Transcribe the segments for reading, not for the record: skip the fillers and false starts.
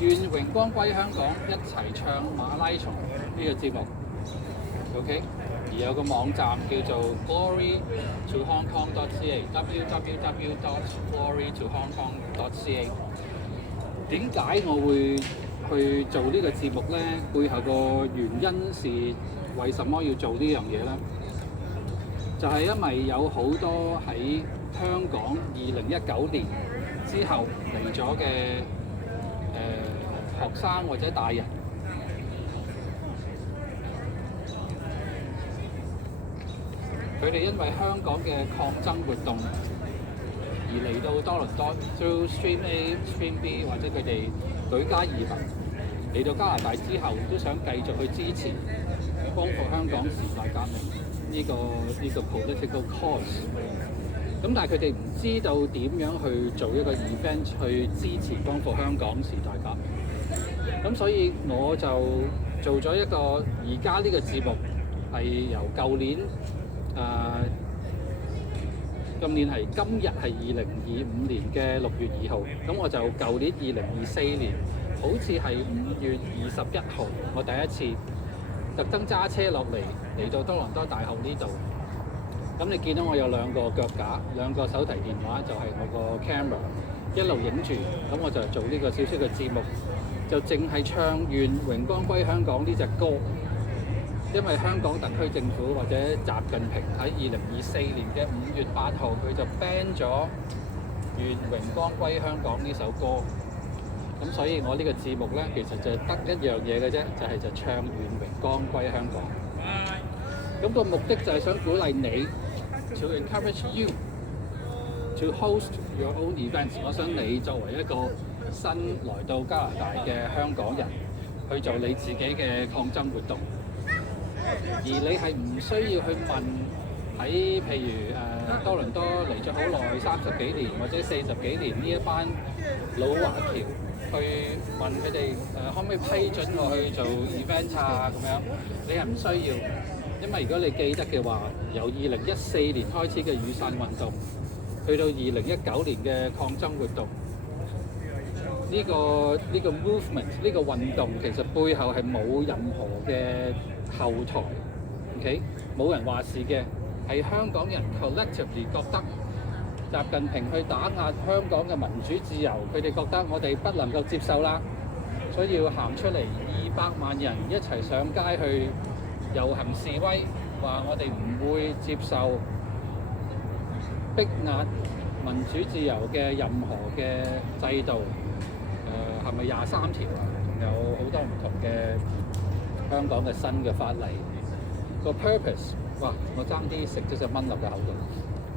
願榮光歸香港，一齊唱馬拉松呢個節目。OK， 而有個網站叫做 glorytohongkong.ca，www.glorytohongkong.ca。點解我會去做呢個節目呢？背後個原因是為什麼要做呢樣嘢呢？就係因為有好多喺香港2019年之後嚟咗嘅學生或者大人，佢哋因為香港嘅抗爭活動而嚟到多倫多 through Stream A、Stream B 或者佢哋舉家移民嚟到加拿大之後，都想繼續去支持光復香港時代革命呢個 political cause。咁但係佢哋唔知道點樣去做一個 event 去支持光復香港時代革命。咁所以我就做咗一個而家呢個節目，係由舊年今日係2025年嘅6月2號，咁我就舊年2024年好似係5月21號，我第一次特登揸車落嚟到多倫多大學呢度。咁你見到我有兩個腳架，兩個手提電話，就係我個 camera 一路影住。咁我就做呢個小小嘅節目，就淨係唱《願榮光歸香港》呢隻歌。因為香港特區政府或者習近平喺2024年嘅5月8號，佢就 ban 咗《願榮光歸香港》呢首歌。咁所以我呢個節目呢，其實就得一樣嘢嘅啫，就唱《願榮光歸香港》。咁個目的就係想鼓勵你 ，to encourage you to host your own events。我想你作為一個新來到加拿大嘅香港人，去做你自己嘅抗爭活動。而你係唔需要去問喺譬如多倫多嚟咗好耐30幾年或者40幾年呢一班老華僑去問佢哋可唔可以批准我去做 event 啊咁樣，你係唔需要，因為如果你記得嘅話，由2014年開始嘅雨傘運動，去到2019年嘅抗爭活動，呢個 movement 呢個運動其實背後係冇任何嘅後台 ，OK， 冇人話事嘅，係香港人 collectively 覺得習近平去打壓香港嘅民主自由，佢哋覺得我哋不能夠接受啦，所以要行出嚟200萬人一齊上街去遊行示威，話我哋唔會接受逼壓民主自由嘅任何嘅制度。係咪23條啊？仲有好多唔同嘅香港嘅新嘅法例。個 purpose， 哇！我爭啲食咗隻蚊落個口度。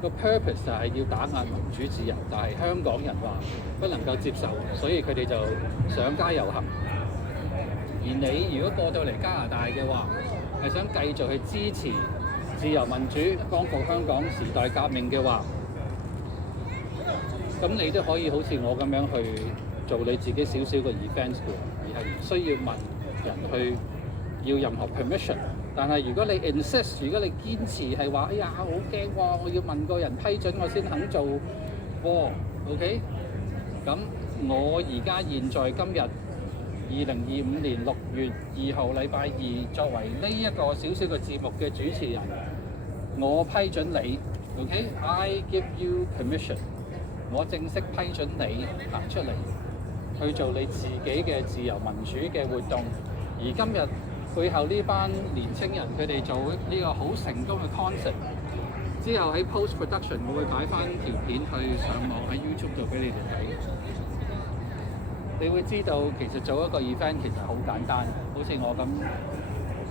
個 purpose 就係要打壓民主自由，但係香港人話不能夠接受，所以佢哋就上街遊行。而你如果過到嚟加拿大嘅話，係想繼續去支持自由民主、光復香港時代革命嘅話，咁你都可以好似我咁樣去做你自己少少嘅 events 嘅，而係唔需要問人去要任何 permission。但係如果你 insist， 如果你堅持係話，哎呀好驚喎，我要問個人批准我先肯做喎 ，OK？ 咁我而家現在今日2025年6月2號禮拜2，作為呢一個小小嘅節目嘅主持人，我批准你 ，OK？I give you permission， 我正式批准你行出嚟去做你自己嘅自由民主嘅活動。而今日背後呢班年青人，佢哋做呢個好成功嘅 concert， 之後喺 post production 我會擺翻條片去上網喺 YouTube 度俾你哋睇。你會知道其實做一個 event 其實好簡單，好似我咁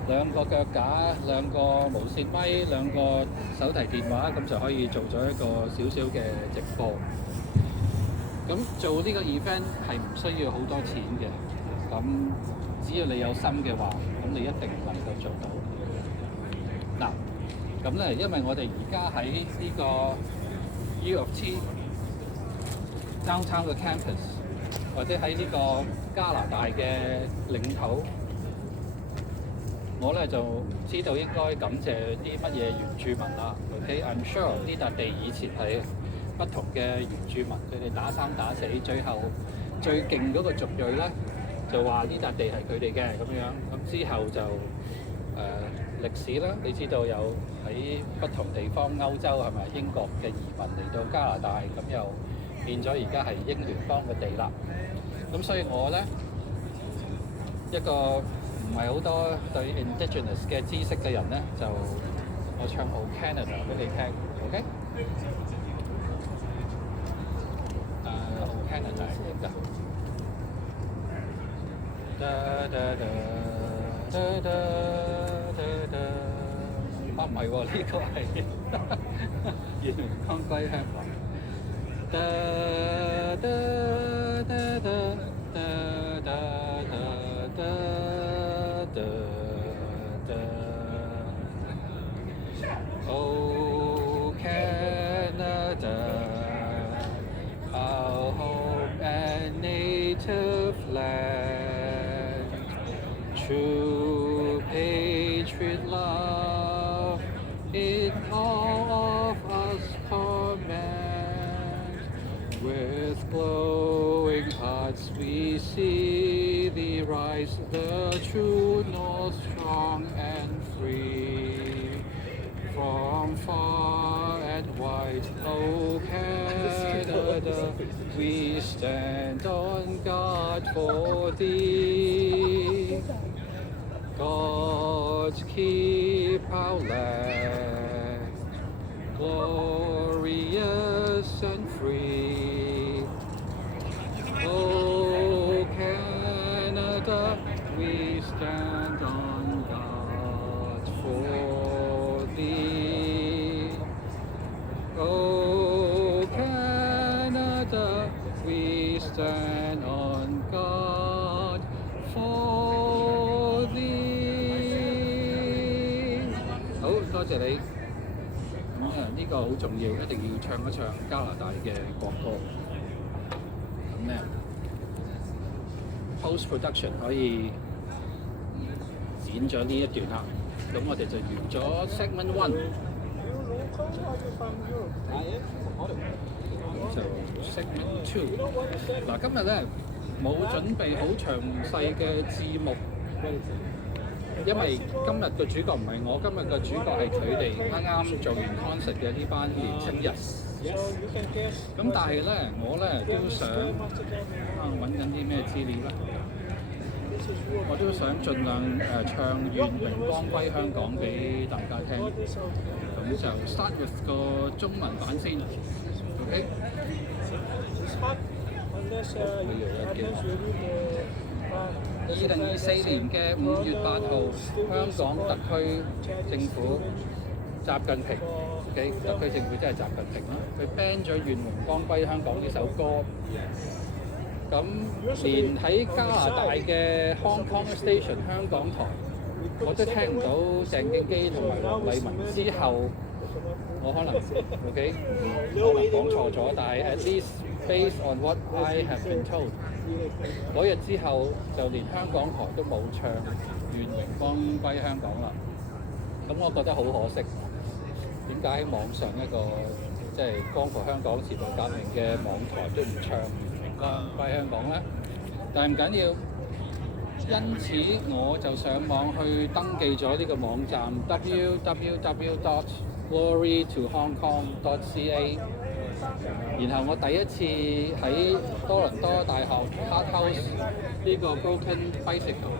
兩個腳架、兩個無線咪、兩個手提電話，咁就可以做咗一個少少嘅直播。咁做呢個 event 係唔需要好多錢嘅，咁只要你有心嘅話，咁你一定能夠做到。嗱，咁咧，因為我哋而家喺呢個 U of T downtown 嘅 campus， 或者喺呢個加拿大嘅領土，我咧就知道應該感謝啲乜嘢原住民啦。OK，I'm sure 呢笪地以前係不同嘅原住民，佢哋打生打死，最後最勁嗰個族裔咧就話呢笪地係佢哋嘅咁樣。咁之後就歷史啦，你知道有喺不同地方歐洲係咪英國嘅移民嚟到加拿大，咁又變咗而家係英聯邦嘅地啦。咁所以我咧一個唔係好多對 Indigenous 嘅知識嘅人咧，就我唱《O Canada》俾你聽 ，OK？ O Canada 係點㗎？啊唔係喎，呢個係願榮光歸香港。Oh Canada, our home and native land, true patriot love in all of us command. With glowing hearts we see thee rise, the true north, strong and free. From far and wide, O Canada, we stand on guard for thee. God keep our land glorious and free. O Canada, we stand on guard for thee. O Canada, we stand on guard for thee. 好，多謝你。呢個好重要，一定要唱一唱加拿大嘅國歌。咁咧 post production 可以剪咗呢一段啦。咁我哋就完咗 segment 1，就 segment 2。嗱，今日咧冇準備好詳細嘅字幕，因為今日嘅主角唔係我，今日嘅主角係佢哋啱啱做完 concert 嘅呢班年青人。咁但係咧，我咧都想揾緊啲咩資料咧？我都想盡量唱《願榮光歸香港》俾大家聽。咁就 start with 個中文版先 ，OK？ 2024年嘅5月8號，香港特區政府習近平 ，OK？ 特區政府真係習近平啦，佢 ban 咗《願榮光歸香港》呢首歌。咁連喺加拿大嘅 Hong Kong Station 香港台，我都聽唔到鄭敬基同埋黃麗文之後，我可能 OK 可能講錯咗，但係 at least based on what I have been told， 嗰日之後就連香港台都冇唱《願榮光歸香港》啦。咁我覺得好可惜，點解喺網上一個即係光復香港時代革命嘅網台都唔唱歸香港咧？但係唔緊要，因此我就上網去登記咗呢個網站 www.glorytohongkong.ca， 然後我第一次喺多倫多大學 Art House 呢個 Broken Bicycle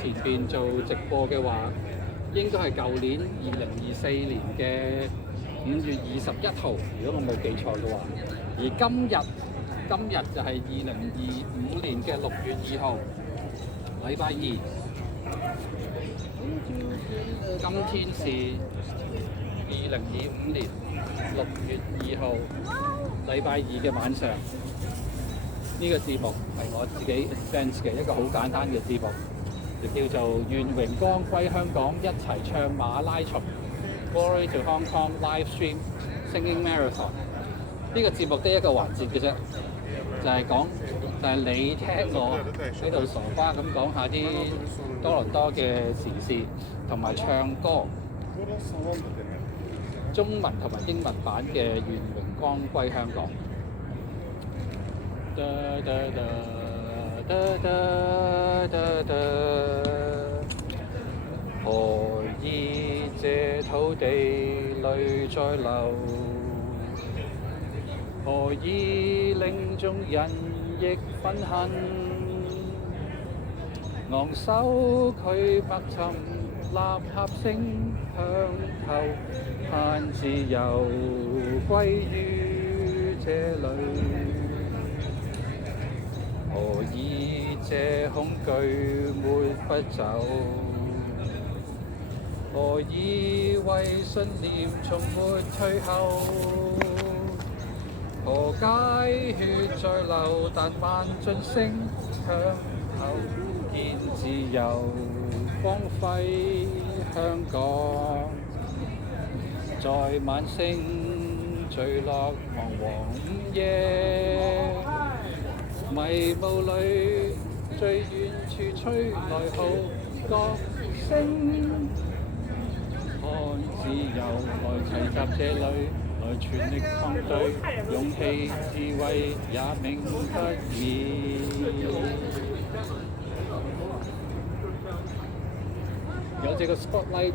前邊做直播嘅話，應該係舊年2024年嘅5月21號，如果我冇記錯嘅話。而今日就係2025年嘅6月2號，禮拜二。今天是2025年6月2號，禮拜二嘅晚上。呢個節目係我自己 invent 嘅一個好簡單嘅節目，就叫做《願榮光歸香港》，一齊唱馬拉松 Glory to Hong Kong Live Stream Singing Marathon。呢個節目得一個環節嘅啫。就係你聽我喺度傻瓜咁講下啲多倫多嘅時事，同埋唱歌，中文同埋英文版嘅《願榮光歸香港》。再流，何以令眾人亦憤恨？昂首拒百尋，吶喊聲響後，盼自由歸於這裏。何以這恐懼沒不走？何以為信念從沒退後？何解血在流，但萬盡聲響後，見自由光輝香港，在晚星墜落彷徨午夜，迷霧裏最遠處吹來號角聲，看自由來齊集這裏，來全力抗對，勇氣智慧也明不易。有這個 spotlight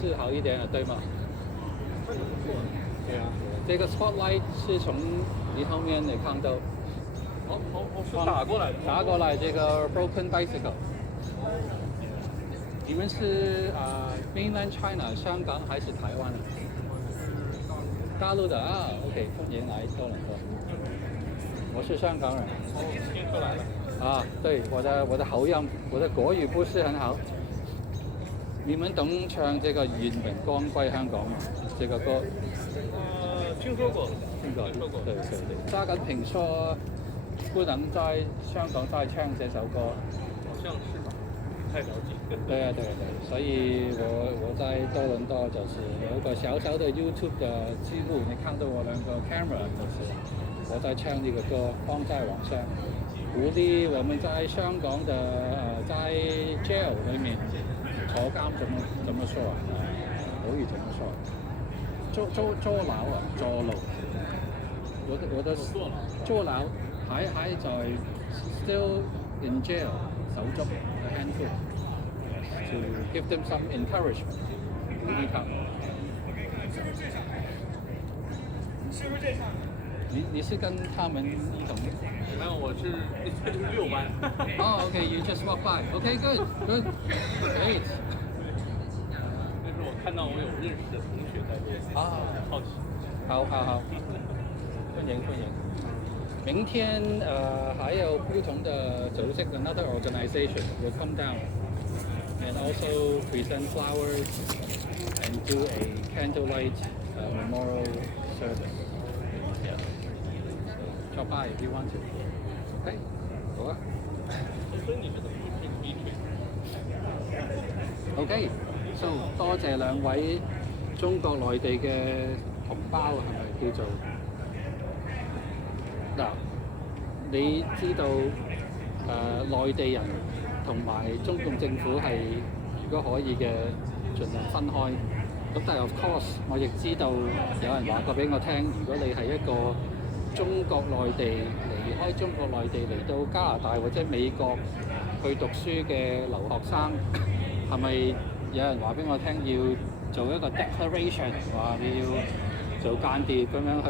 是好一點的，對嗎？對啊，這個 spotlight 是從你後面你看到。是打過來這個 broken bicycle。你們是mainland China 香港還是台灣的？大陸的啊 ，OK， 歡迎來多倫多。我是香港人。聽出來了。啊，對，我的口音，我的國語不是很好。你們懂唱這個《願榮光歸香港》嗎？這個歌？聽說過。對。習近平說不能在香港再唱這首歌。好像是吧？不太了解。對啊，所以我在多倫多就是有一個小小的 YouTube 的記錄，你看到我兩個 camera 就是我在唱呢個歌，放在網上，鼓勵我們在香港的在 jail 裏面。坐監怎麼說啊？口語怎麼說？坐牢啊，坐牢。我的坐牢還在 still in jail， 手足 a handful to give them some encouragement， 鼓勵他們。你是跟他們一同的？沒有，我是遛彎。哦，OK，you just walk by。OK，good，great。那是我看到我有認識的同學在這邊。啊，好奇。好。歡迎。明天還有不同的組織 ，another organization will come down and also present flowers and do a candlelight memorial service. Drop by if you want to. OK， 好啊。所以你是怎麼去 OK，so 多謝兩位中國內地嘅同胞，係咪叫做？嗱，你知道內地人同埋中共政府係如果可以嘅，盡量分開。咁但係 of course， 我亦知道有人話過俾我聽，如果你係一個中國內地離開中國內地嚟到加拿大或者美國去讀書嘅留學生，係咪有人話俾我聽要做一個 declaration， 話你要做間諜咁樣去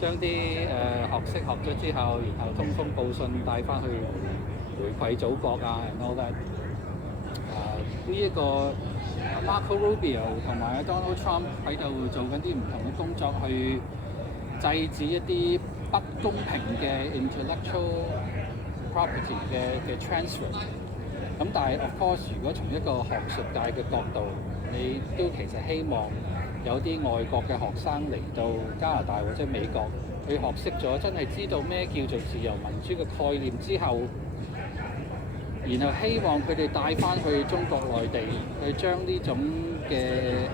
將啲學識學咗之後，然後通風報信帶翻去回饋祖國啊 and all that。呢一個 Marco Rubio 同埋 Donald Trump 喺度做緊啲唔同嘅工作去制止一啲不公平嘅 intellectual property 嘅 transfer。咁但係 of course， 如果從一個學術界嘅角度，你都其實希望有啲外國嘅學生嚟到加拿大或者美國，佢學識咗真係知道咩叫做自由民主嘅概念之後，然後希望佢哋帶翻去中國內地，去將呢種嘅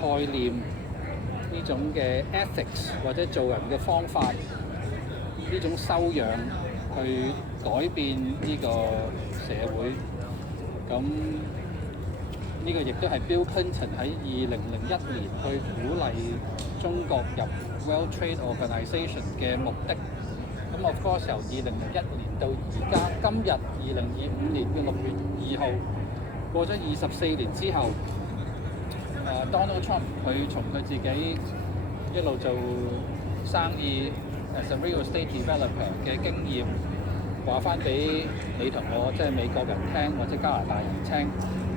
概念、呢種嘅 ethics 或者做人嘅方法、呢種修養去改變呢個社會。咁呢個亦都係 Bill Clinton 喺2001年去鼓勵中國入 World Trade Organization 嘅目的。咁 of course 由2001年到而家今日2025年嘅6月2號，過咗24年之後， Donald Trump 佢從佢自己一路做生意 as a real estate developer 嘅經驗，話翻俾你同我即係美國人聽，或者加拿大人聽，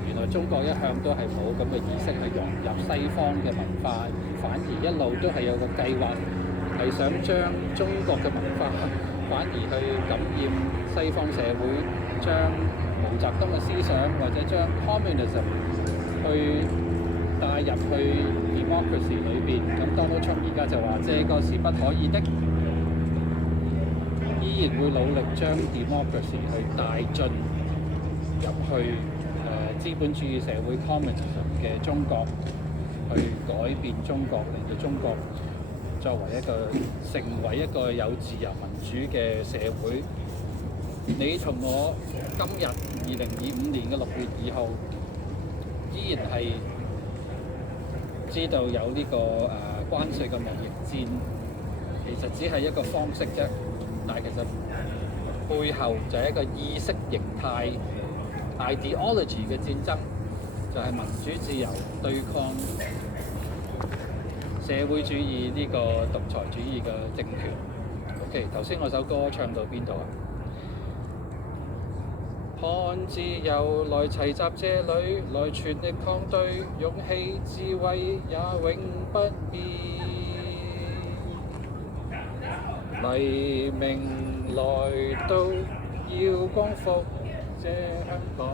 原來中國一向都係冇咁嘅意識去融入西方嘅文化，反而一路都係有個計劃係想將中國嘅文化反而去感染西方社會，將毛澤東嘅思想或者將 communism 去帶入去 democracy 裏邊。咁 Donald Trump 而家就話這個是不可以的，依然會努力將 democracy 去帶進入去資本主義社會 communism 嘅中國，去改變中國，令到中國作為成為一個有自由民主嘅社會。你同我今日2025年嘅6月2號，依然係知道有呢個關稅嘅貿易戰，其實只係一個方式啫，但係其實背後就係一個意識形態 ideology 嘅戰爭，就係民主自由對抗社會主義呢個獨裁主義嘅政權。OK， 頭先我首歌唱到邊度啊？看自由來齊集這裏，來全力抗對，勇氣智慧也永不變。黎明來到，要光復這香港，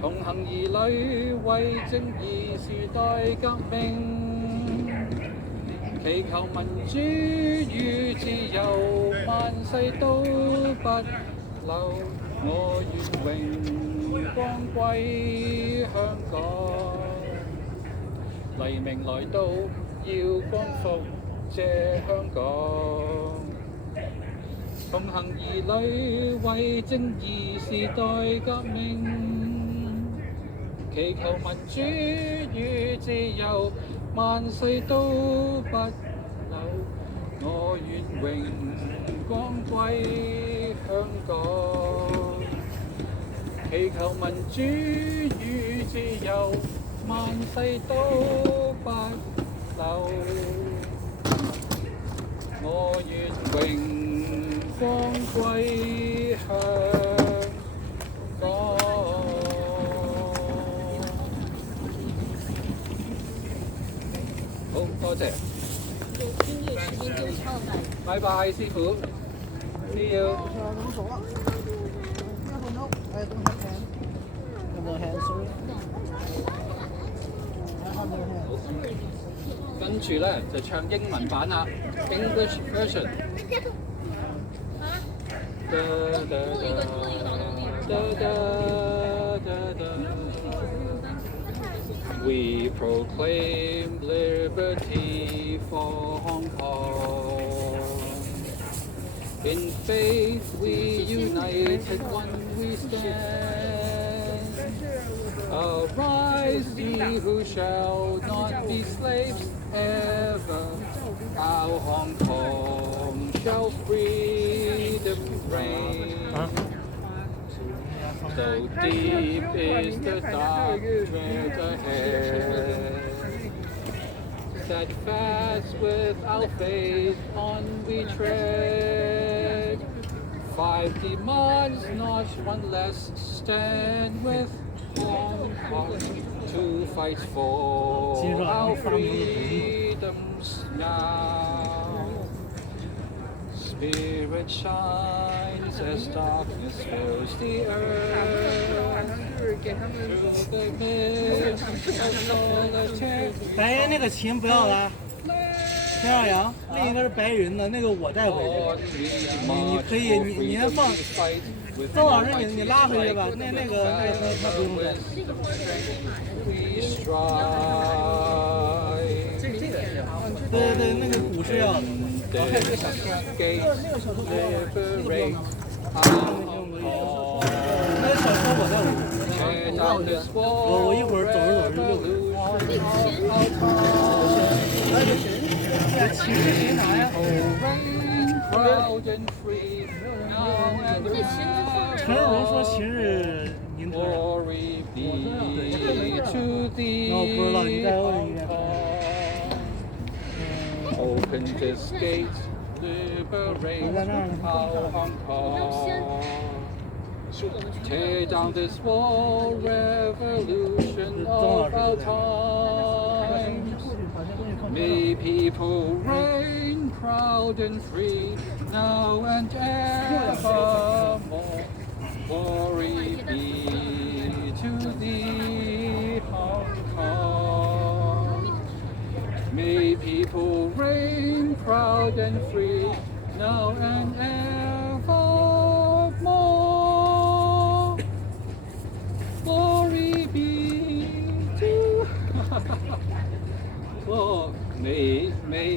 同行兒女為正義時代革命，祈求民主與自由萬世都不留，我願榮光歸香港。黎明來到，要光復這香港，同行兒女為正義時代革命，祈求民主與自由萬世都不朽，我願榮光歸香港，祈求民主與自由萬世都不朽，我願榮光歸香港。好，多謝。音樂時間就超快。拜拜，師傅。See you。跟住咧就唱英文版啦 ，English version。We proclaim liberty for Hong Kong. In faith we united when we stand. Arise ye who shall not be slaves ever. Our Hong Kong shall freedom reign. So deep is the dark dread ahead. Steadfast with our faith on we tread. 5 demands, not one less. Stand with Hong Kong. 2 fights for our freedoms now. Spirit shines as darkness fills the earth. Through the midst of solitary. 白云那个琴不要了，田小阳，另一个是白云的，那个我带回去。你可以，你先放。曾老师，你拉回去吧，那他不用带。对，那个鼓是要的。那个小车。那个小车我带回去。我一会儿走着就溜琴是谁拿呀？陈世荣说琴是您托人。to the 我不知道，你再问一遍。 Open this gate, liberate our Hong Kong. Tear down this wall, revolution of our times. May people reign proud and free, now and evermore. Glory be to thee, Hong Kong. May people reign proud and free, now and evermore. Glory be to oh, may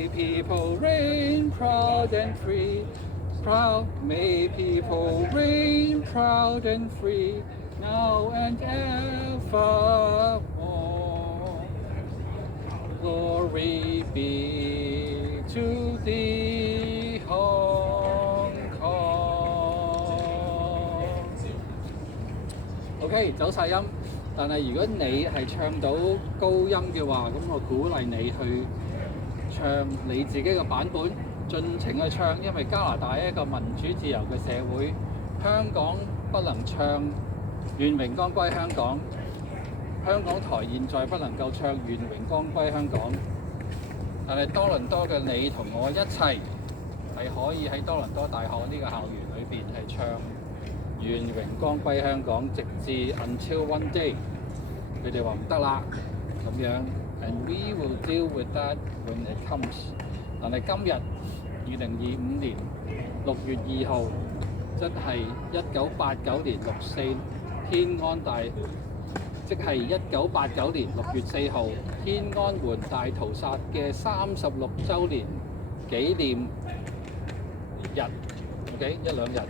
people reign proud and free, may people reign proud and free, now and evermore. Glory be to thee, Hong Kong. OK， 走晒音。但係如果你係唱到高音嘅話，咁我鼓勵你去唱你自己嘅版本，盡情去唱，因為加拿大係一個民主自由嘅社會，香港不能唱願榮光歸香港，香港台現在不能夠唱願榮光歸香港，但係多倫多嘅你同我一齊係可以喺多倫多大學呢個校園裏邊係唱願榮光歸香港，直至 until one day 佢哋話唔得啦咁樣 ，and we will deal with that when it comes。但係今日2025年6月2號，即係1989年6·4天安大，即係1989年6月4號天安門大屠殺嘅36週年紀念日 ，OK 1-2日。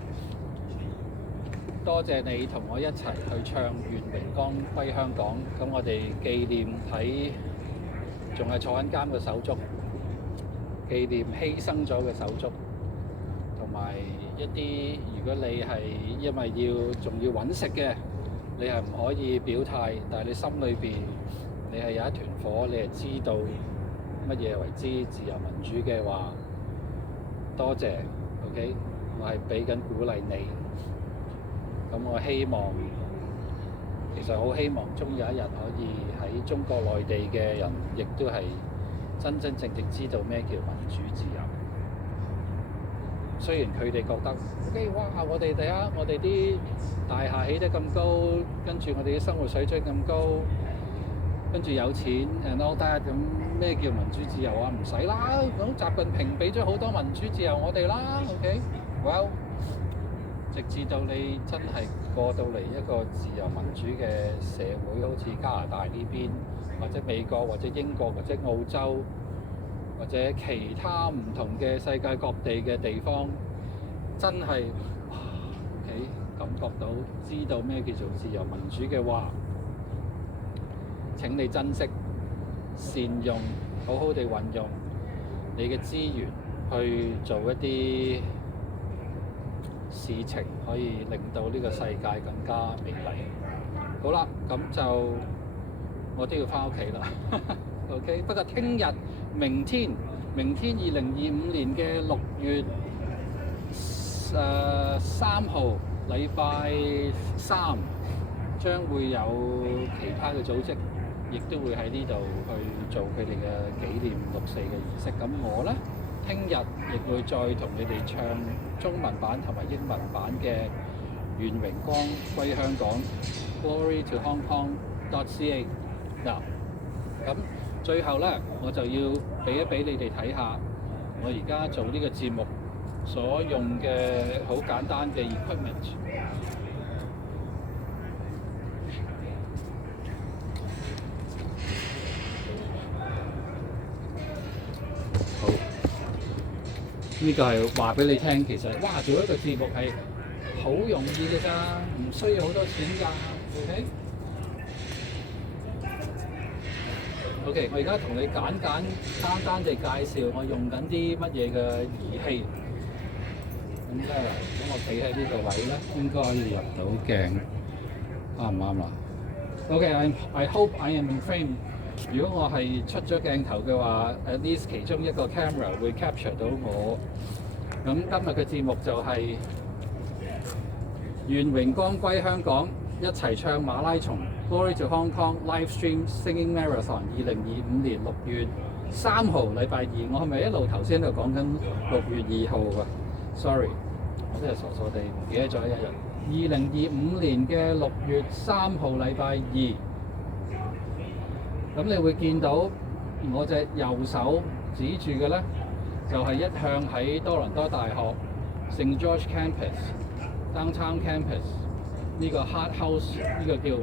多謝你同我一齊去唱願榮光歸香港，咁我哋紀念喺仲係坐緊監嘅手足，紀念犧牲咗嘅手足，同埋一啲如果你係因為仲要揾食嘅，你係唔可以表態，但係你心裏邊你係有一團火，你係知道乜嘢為之自由民主嘅話，多謝 ，OK， 我係俾緊鼓勵你。咁我希望，其實好希望終有一日可以喺中國內地嘅人，亦都係真真正正知道咩叫民主自由。雖然佢哋覺得 ，OK， 哇！我哋第一，我哋啲大廈起得咁高，跟住我哋啲生活水準咁高，跟住有錢 and all that， 咁咩叫民主自由啊？唔使啦，咁習近平俾咗好多民主自由我哋啦 ，OK，well。直至到你真係過到嚟一個自由民主嘅社會，好似加拿大呢邊，或者美國，或者英國，或者澳洲，或者其他唔同嘅世界各地嘅地方，真係OK感覺到知道咩叫做自由民主嘅話，請你珍惜、善用、好好地運用你嘅資源去做一啲事情，可以令到呢個世界更加美麗。好啦，咁就我都要返屋企啦。OK， 不過聽日、明天2025年嘅6月3號，禮拜3將會有其他嘅組織，亦都會喺呢度去做佢哋嘅紀念6·4嘅儀式。咁我呢，聽日亦會再同你哋唱中文版同埋英文版嘅願榮光歸香港 Glory to Hong Kong.ca 嗱，咁最後咧我就要俾一俾你哋睇下我而家做呢個節目所用嘅好簡單嘅 equipment。呢個係話俾你聽，其實哇做一個節目係好容易嘅咋，唔需要好多錢㗎。OK， 我而家同你簡單地介紹我用緊啲乜嘢嘅儀器。咁我企喺呢個位咧，應該入到鏡，啱唔啱啦？ OK，I hope I am in frame。如果我係出咗鏡頭嘅話 ，at least 其中一個 camera 會 capture 到我。咁今日嘅節目就係願榮光歸香港，一齊唱馬拉松 Glory to Hong Kong Live Stream Singing Marathon 2025年6月3號禮拜二。我係咪一路頭先喺度講緊6月2號㗎 ？Sorry， 我真係傻傻地唔記得咗一日。2025年嘅6月3號禮拜二。咁你會見到我隻右手指住嘅咧，就係、一向喺多倫多大學 St. George Campus、Downtown Campus 呢個 Hard House 呢個叫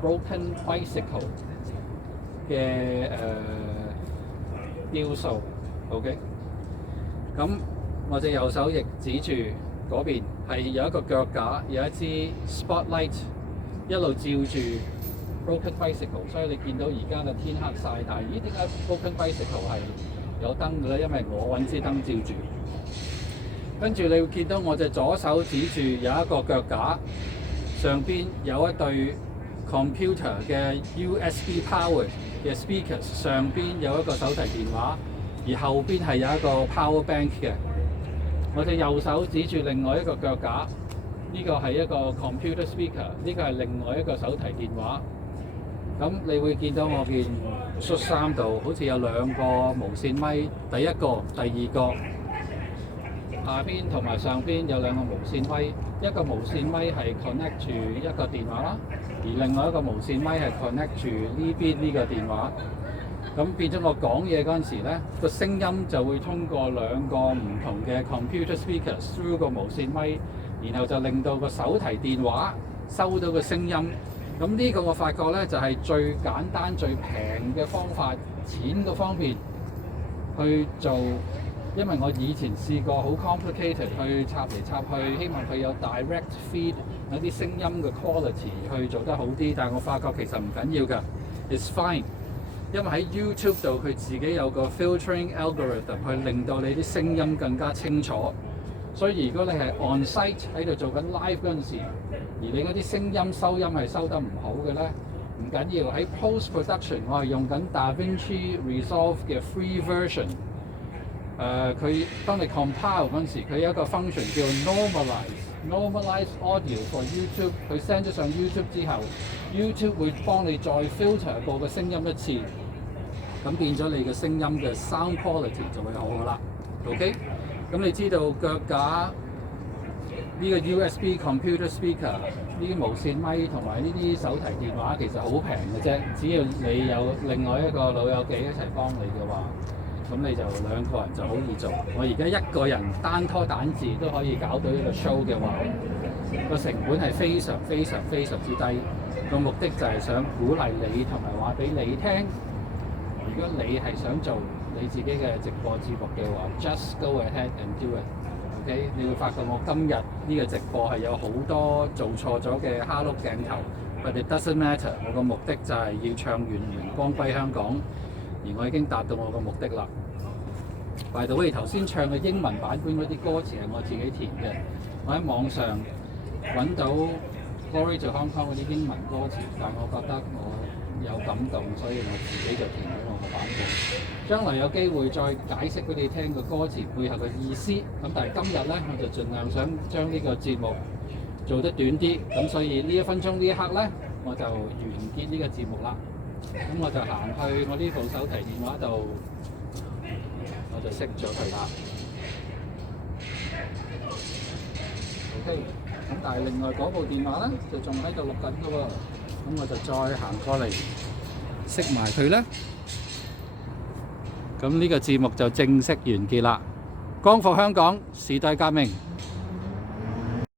Broken Bicycle 嘅雕塑 ，OK。咁我隻右手亦指住嗰邊係有一個腳架，有一支 spotlight 一路照住 Broken Bicycle， 所以你見到而家嘅天黑晒，但係咦點解 Broken Bicycle 係有燈嘅咧？因為我揾支燈照住。跟住你會見到我隻左手指住有一個腳架，上邊有一對 computer 嘅 USB power 嘅 speakers， 上邊有一個手提電話，而後邊係有一個 power bank 嘅。我隻右手指住另外一個腳架，呢個係一個 computer speaker， 呢個係另外一個手提電話。咁你會見到我件恤衫度好似有兩個無線咪，第一個、第二個，下邊同埋上邊有兩個無線咪，一個無線咪係 connect 住一個電話啦，而另外一個無線咪係 connect 住呢邊呢個電話。咁變咗我講嘢嗰陣時咧，個聲音就會通過兩個唔同嘅 computer speakers through 個無線咪，然後就令到個手提電話收到個聲音。咁呢個我發覺咧就係最簡單、最平嘅方法，錢嗰方面去做。因為我以前試過好 complicated 去插嚟插去，希望佢有 direct feed 有啲聲音嘅 quality 去做得好啲，但係我發覺其實唔緊要㗎 ，it's fine。因為喺 YouTube 度佢自己有個 filtering algorithm 去令到你啲聲音更加清楚。所以如果你係 on site 喺度做緊 live 嗰陣時，而你嗰啲聲音收音係收得唔好嘅咧，唔緊要。喺 post production 我係用緊 DaVinci Resolve 嘅 free version。佢當你 compile 嗰陣時，佢有一個 function 叫 normalize audio for YouTube。佢 send 咗上 YouTube 之後 ，YouTube 會幫你再 filter 過個聲音一次，咁變咗你嘅聲音嘅 sound quality 就會好啦。OK， 咁你知道腳架呢個 USB computer speaker 呢啲無線咪同埋呢啲手提電話其實好平嘅啫，只要你有另外一個老友記一齊幫你嘅話。咁你就兩個人就好易做。我而家一個人單拖單字都可以搞到一個 show 嘅話，個成本係非常之低。個目的就係想鼓勵你同埋話俾你聽，如果你係想做你自己嘅直播節目嘅話 ，just go ahead and do it。OK， 你會發覺我今日呢個直播係有好多做錯咗嘅蝦碌鏡頭 ，but it doesn't matter。我個目的就係要唱願榮光歸香港。而我已經達到我個目的啦。by the way，頭先唱嘅英文版本嗰啲歌詞係我自己填嘅。我喺網上揾到 Glory to Hong Kong 嗰啲英文歌詞，但我覺得我有感動，所以我自己就填咗我個版本。將來有機會再解釋俾你聽個歌詞背後嘅意思。咁但係今日咧，我就盡量想將呢個節目做得短啲。咁所以呢1分鐘呢一刻咧，我就完結呢個節目啦。咁我就行去我呢部手提電話度，我就熄咗佢啦。OK， 咁但係另外嗰部電話咧就仲喺度錄緊㗎喎，咁我就再行過嚟熄埋佢啦。咁呢個節目就正式完結啦。光復香港，時代革命。